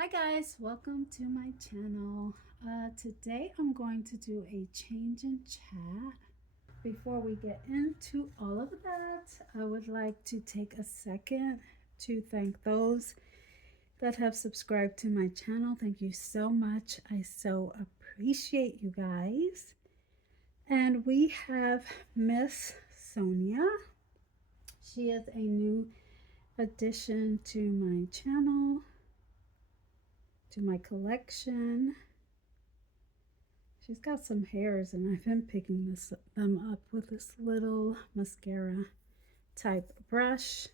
Hi guys, welcome to my channel. Today I'm going to do a change in chat. Before we get into all of that, I would like to take a second to thank those that have subscribed to my channel. Thank you so much. I so appreciate you guys. And we have Miss Sonya. She is a new addition to my channel, to my collection. She's got some hairs and I've been picking them up with this little mascara type brush.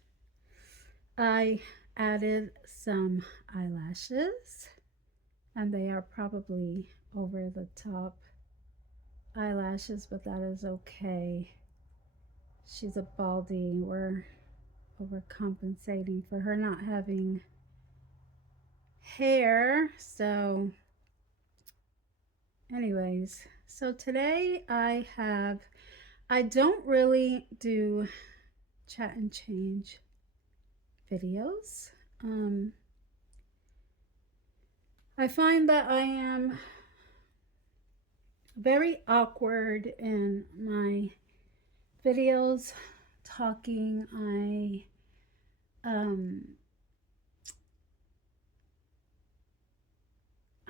I added some eyelashes and they are probably over the top eyelashes, but that is okay. She's a baldie. We're overcompensating for her not having hair. So anyways, so today I don't really do chat and change videos. I find that I am very awkward in my videos talking.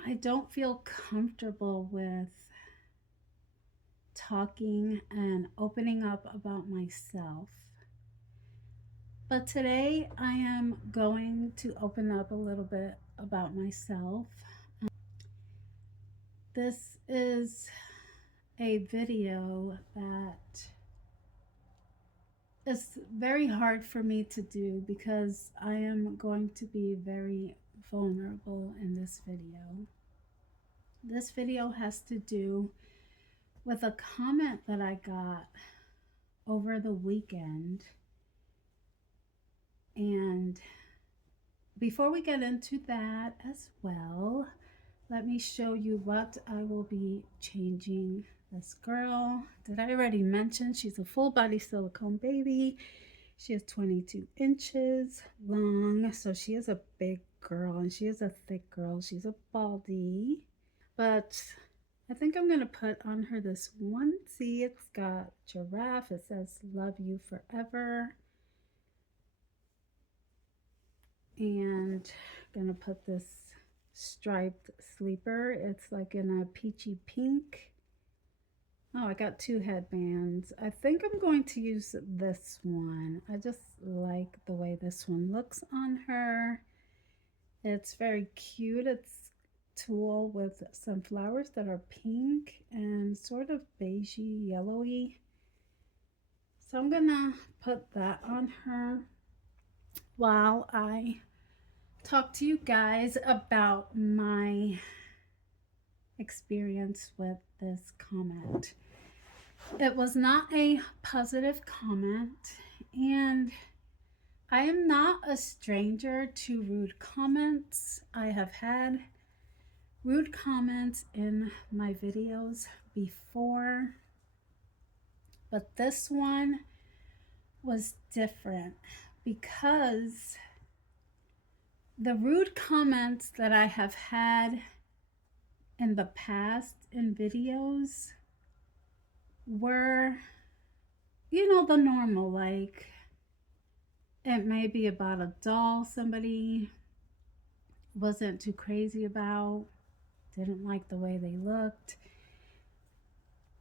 I don't feel comfortable with talking and opening up about myself. But today I am going to open up a little bit about myself. This is a video that is very hard for me to do because I am going to be very vulnerable in this video. This video has to do with a comment that I got over the weekend. And before we get into that as well, let me show you what I will be changing this girl. Did I already mention she's a full body silicone baby? She is 22 inches long, so she is a big girl and she is a thick girl. She's a baldie, but I think I'm gonna put on her this onesie. It's got giraffe. It says "Love You Forever." And I'm gonna put this striped sleeper. It's like in a peachy pink. Oh, I got two headbands. I think I'm going to use this one. I just like the way this one looks on her. It's very cute. It's tulle with some flowers that are pink and sort of beigey, yellowy. So I'm gonna put that on her while I talk to you guys about my experience with this comment. It was not a positive comment, and I am not a stranger to rude comments. I have had rude comments in my videos before, but this one was different because the rude comments that I have had in the past in videos were, the normal, like it may be about a doll somebody wasn't too crazy about, didn't like the way they looked,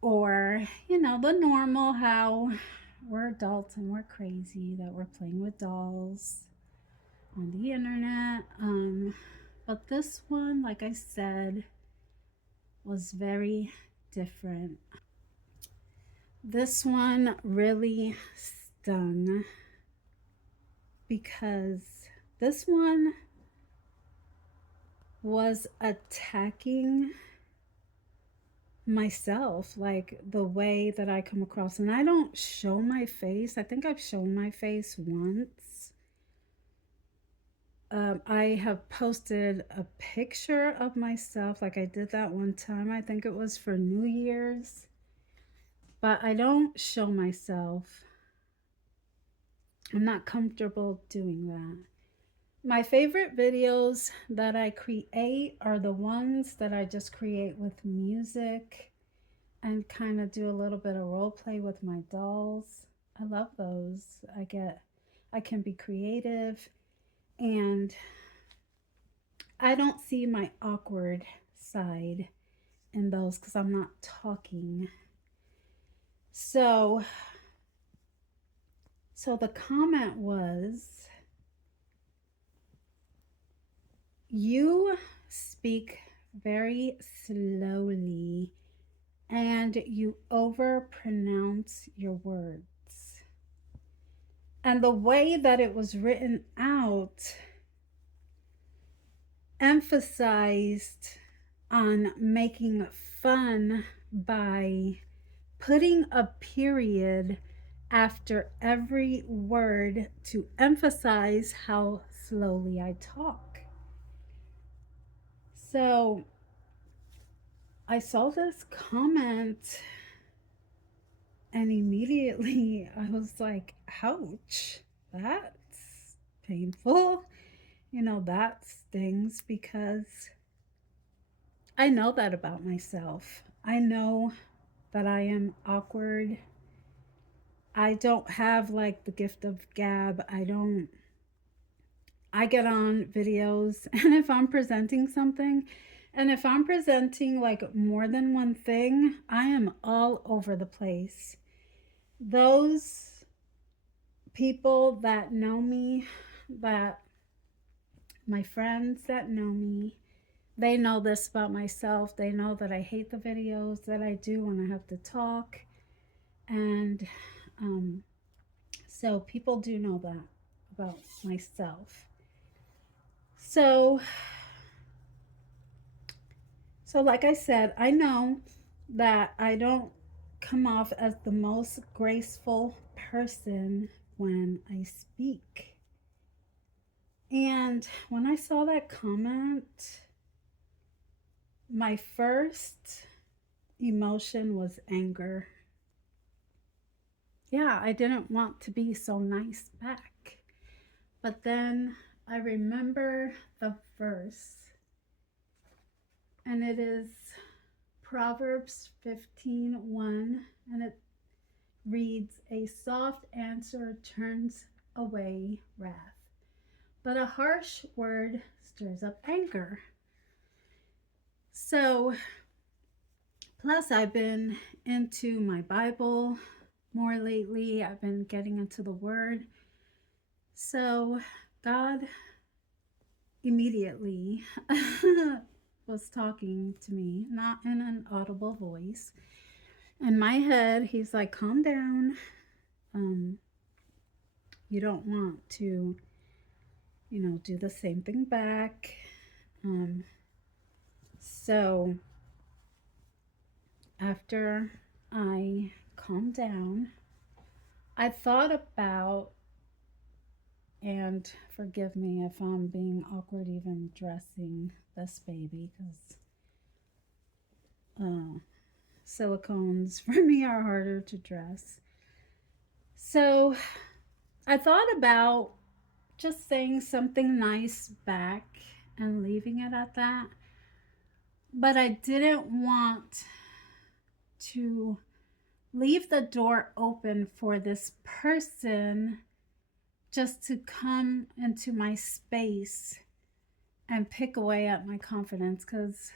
or, the normal how we're adults and we're crazy that we're playing with dolls on the internet. But this one, like I said, was very different. This one really stung because this one was attacking myself, like the way that I come across. And I don't show my face. I think I've shown my face once. I have posted a picture of myself, like I did that one time. I think it was for New Year's. But I don't show myself. I'm not comfortable doing that. My favorite videos that I create are the ones that I just create with music and kind of do a little bit of role play with my dolls. I love those. I can be creative, and I don't see my awkward side in those because I'm not talking. So, so the comment was, you speak very slowly and you overpronounce your words. And the way that it was written out emphasized on making fun by putting a period after every word to emphasize how slowly I talk. So I saw this comment and immediately I was like, ouch, that's painful. That stings because I know that about myself. I know that I am awkward. I don't have like the gift of gab. I get on videos and if I'm presenting something, and if I'm presenting like more than one thing, I am all over the place. Those people that know me, that my friends that know me, they know this about myself. They know that I hate the videos that I do when I have to talk. And so people do know that about myself. So, so like I said, I know that I don't come off as the most graceful person when I speak. And when I saw that comment, my first emotion was anger. Yeah, I didn't want to be so nice back. But then I remember the verse, and it is Proverbs 15:1, and it reads, "A soft answer turns away wrath, but a harsh word stirs up anger." So, plus, I've been into my Bible more lately. I've been getting into the Word. So, God immediately was talking to me, not in an audible voice. In my head, He's like, calm down. You don't want to, do the same thing back. So, after I calmed down, I thought about, and forgive me if I'm being awkward even dressing this baby, because silicones for me are harder to dress. So I thought about just saying something nice back and leaving it at that. But I didn't want to leave the door open for this person just to come into my space and pick away at my confidence, because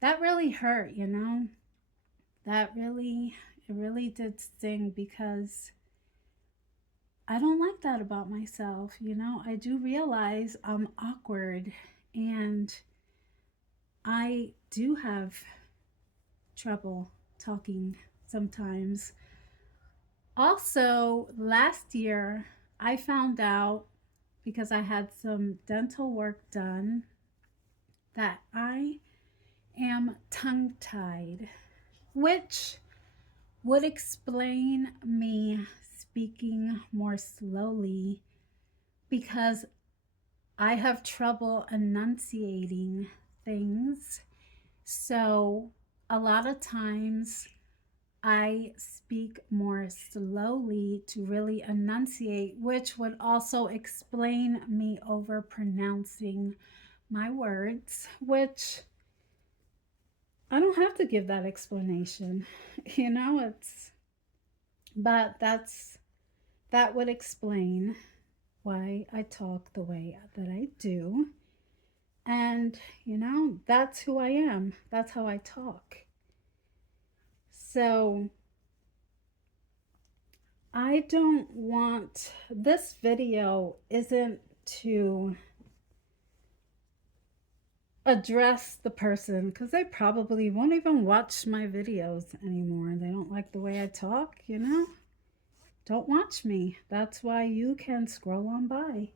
that really hurt, it really did sting, because I don't like that about myself. I do realize I'm awkward and I do have trouble talking sometimes. Also, last year, I found out, because I had some dental work done, that I am tongue tied, which would explain me speaking more slowly, because I have trouble enunciating things. So a lot of times I speak more slowly to really enunciate, which would also explain me over pronouncing my words, which I don't have to give that explanation. It's, but that would explain why I talk the way that I do. And, that's who I am. That's how I talk. So, I don't want this video isn't to address the person because they probably won't even watch my videos anymore. They don't like the way I talk. Don't watch me. That's why you can scroll on by.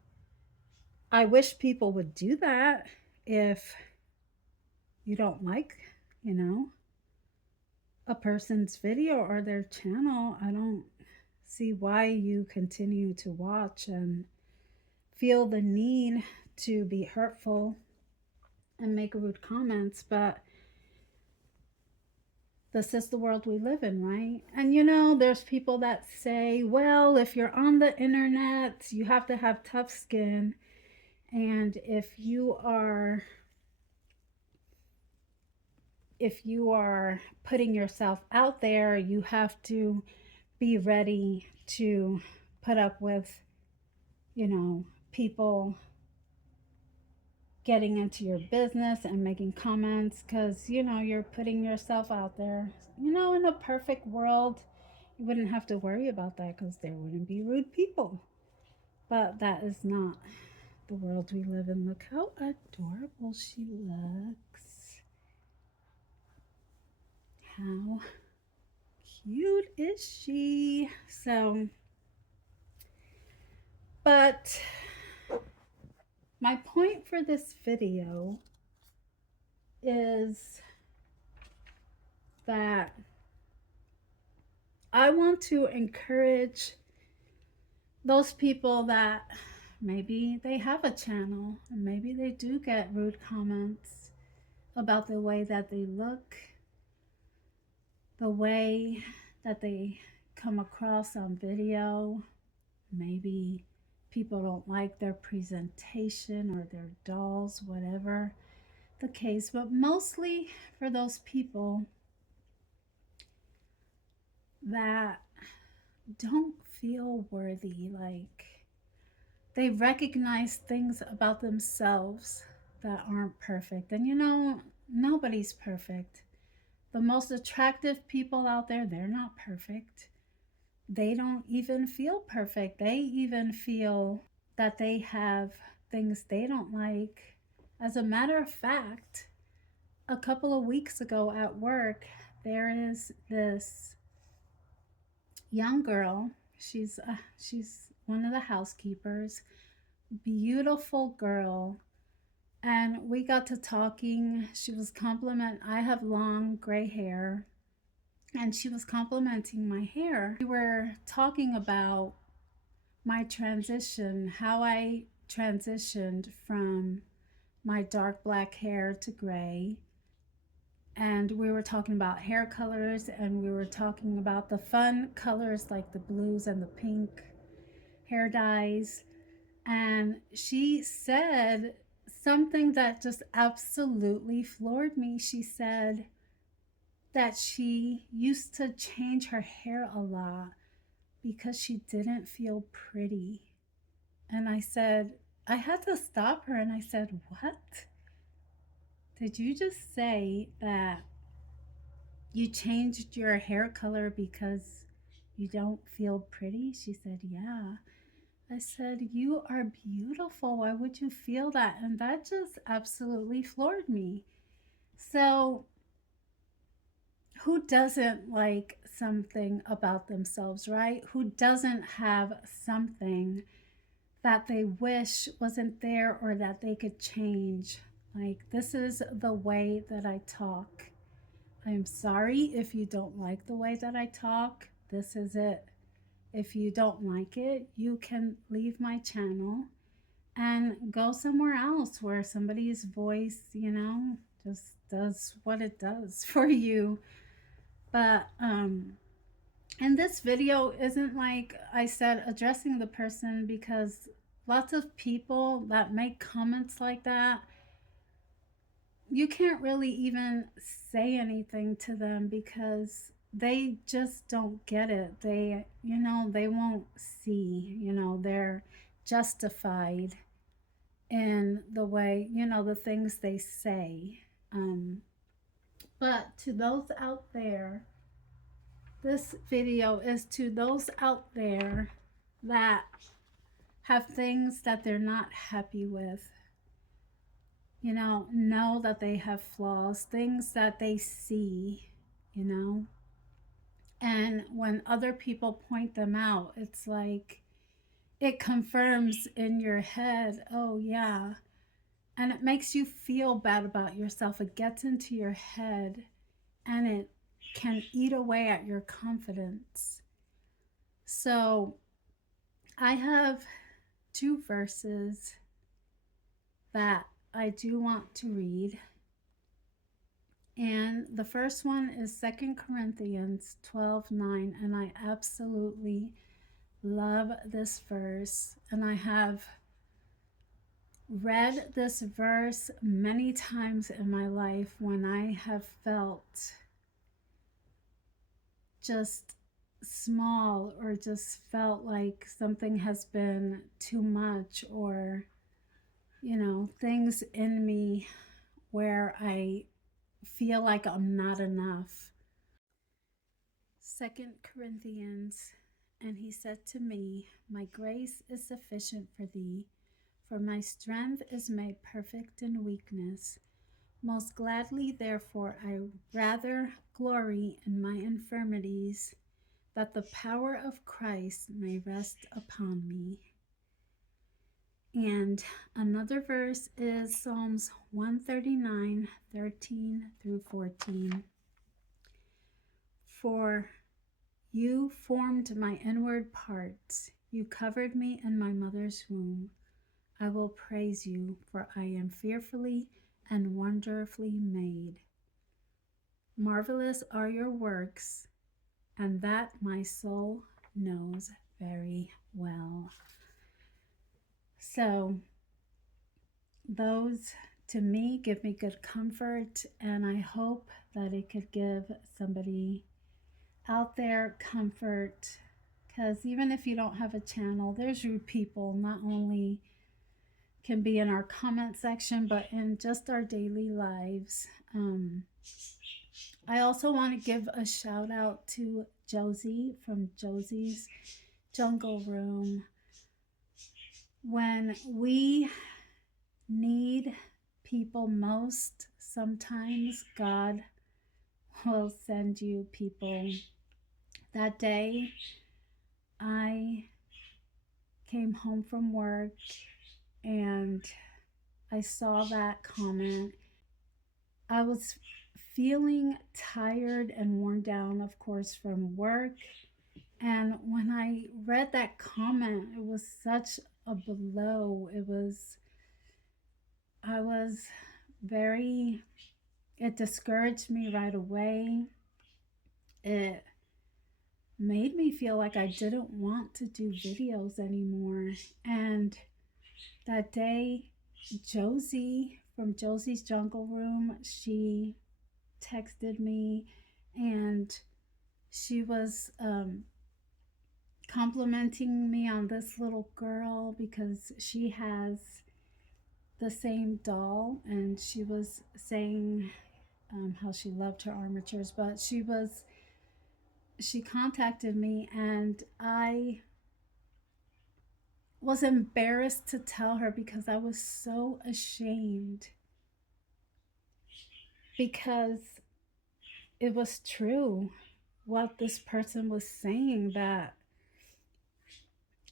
I wish people would do that if you don't like, you know, a person's video or their channel. I don't see why you continue to watch and feel the need to be hurtful and make rude comments, but this is the world we live in, right? And there's people that say, well, if you're on the internet, you have to have tough skin. And if you are putting yourself out there, you have to be ready to put up with, people getting into your business and making comments because you're putting yourself out there. In a perfect world, you wouldn't have to worry about that because there wouldn't be rude people. But that is not the world we live in. Look how adorable she looks. How cute is she? But my point for this video is that I want to encourage those people that maybe they have a channel and maybe they do get rude comments about the way that they look, the way that they come across on video. Maybe people don't like their presentation or their dolls, whatever the case. But mostly for those people that don't feel worthy, like they recognize things about themselves that aren't perfect. And nobody's perfect. The most attractive people out there, they're not perfect. They don't even feel perfect. They even feel that they have things they don't like. As a matter of fact, a couple of weeks ago at work, there is this young girl. She's one of the housekeepers. Beautiful girl. And we got to talking. She was I have long gray hair, and she was complimenting my hair. We were talking about my transition, how I transitioned from my dark black hair to gray. And we were talking about hair colors, and we were talking about the fun colors like the blues and the pink hair dyes. And she said something that just absolutely floored me. She said that she used to change her hair a lot because she didn't feel pretty. And I had to stop her and I said, what? Did you just say that you changed your hair color because you don't feel pretty? She said, yeah. I said, you are beautiful. Why would you feel that? And that just absolutely floored me. So, who doesn't like something about themselves, right? Who doesn't have something that they wish wasn't there or that they could change? Like, this is the way that I talk. I'm sorry if you don't like the way that I talk. This is it. If you don't like it, you can leave my channel and go somewhere else where somebody's voice, just does what it does for you. But and this video isn't, like I said, addressing the person, because lots of people that make comments like that, you can't really even say anything to them because they just don't get it. They won't see, they're justified in the way, the things they say. Um, but to those out there, this video is to those out there that have things that they're not happy with. Know that they have flaws, things that they see, you know. And when other people point them out, it's like it confirms in your head, oh, yeah. And it makes you feel bad about yourself. It gets into your head and it can eat away at your confidence. So I have two verses that I do want to read. And the first one is 2 Corinthians 12:9. And I absolutely love this verse. And I have read this verse many times in my life when I have felt just small, or just felt like something has been too much, or things in me where I feel like I'm not enough. 2 Corinthians, and he said to me, my grace is sufficient for thee, for my strength is made perfect in weakness. Most gladly, therefore, I rather glory in my infirmities, that the power of Christ may rest upon me. And another verse is Psalms 139:13-14. For you formed my inward parts. You covered me in my mother's womb. I will praise you, for I am fearfully and wonderfully made. Marvelous are your works, and that my soul knows very well. So those, to me, give me good comfort, and I hope that it could give somebody out there comfort, because even if you don't have a channel, there's rude people, not only can be in our comment section, but in just our daily lives. I also want to give a shout out to Josie from Josie's Jungle Room. When we need people most, sometimes God will send you people. That day, I came home from work and I saw that comment. I was feeling tired and worn down, of course, from work. And when I read that comment, it was such a blow. I was it discouraged me right away. It made me feel like I didn't want to do videos anymore. And that day, Josie from Josie's Jungle Room, she texted me and she was complimenting me on this little girl because she has the same doll, and she was saying how she loved her armatures, but she contacted me, and I was embarrassed to tell her because I was so ashamed, because it was true what this person was saying, that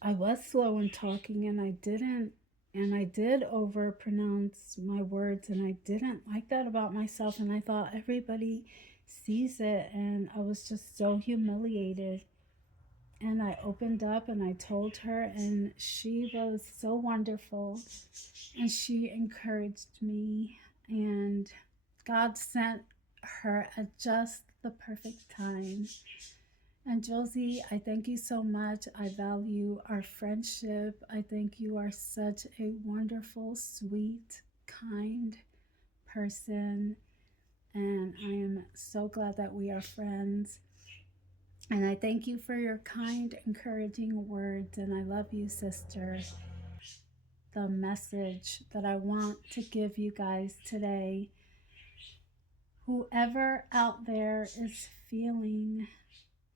I was slow in talking, and I did over pronounce my words, and I didn't like that about myself, and I thought everybody sees it, and I was just so humiliated. And I opened up and I told her, and she was so wonderful, and she encouraged me, and God sent her at just the perfect time. And Josie, I thank you so much. I value our friendship. I think you are such a wonderful, sweet, kind person. And I am so glad that we are friends. And I thank you for your kind, encouraging words. And I love you, sister. The message that I want to give you guys today, whoever out there is feeling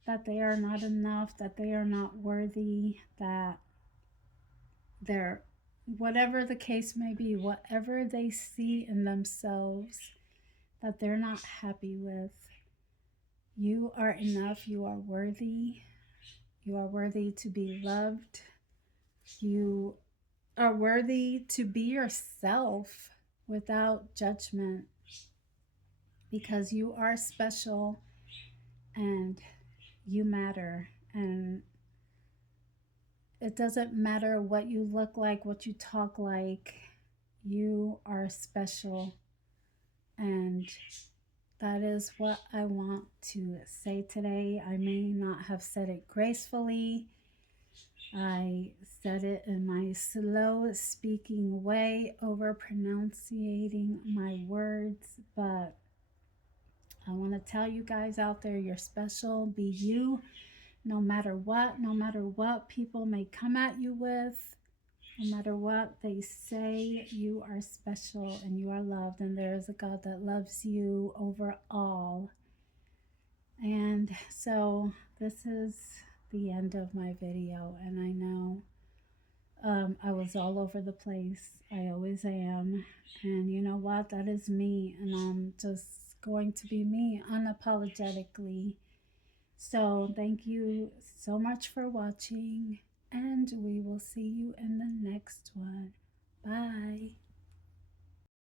that they are not enough, that they are not worthy, that they're, whatever the case may be, whatever they see in themselves that they're not happy with, you are enough. You are worthy. You are worthy to be loved. You are worthy to be yourself without judgment, because you are special and you matter. And it doesn't matter what you look like, what you talk like, you are special. And that is what I want to say today. I may not have said it gracefully. I said it in my slow speaking way, over pronunciating my words, but I want to tell you guys out there, you're special. Be you, no matter what people may come at you with, no matter what they say, you are special and you are loved, and there is a God that loves you over all. And so this is the end of my video, and I know I was all over the place. I always am. And you know what? That is me, and I'm just going to be me unapologetically. So thank you so much for watching, and we will see you in the next one. Bye.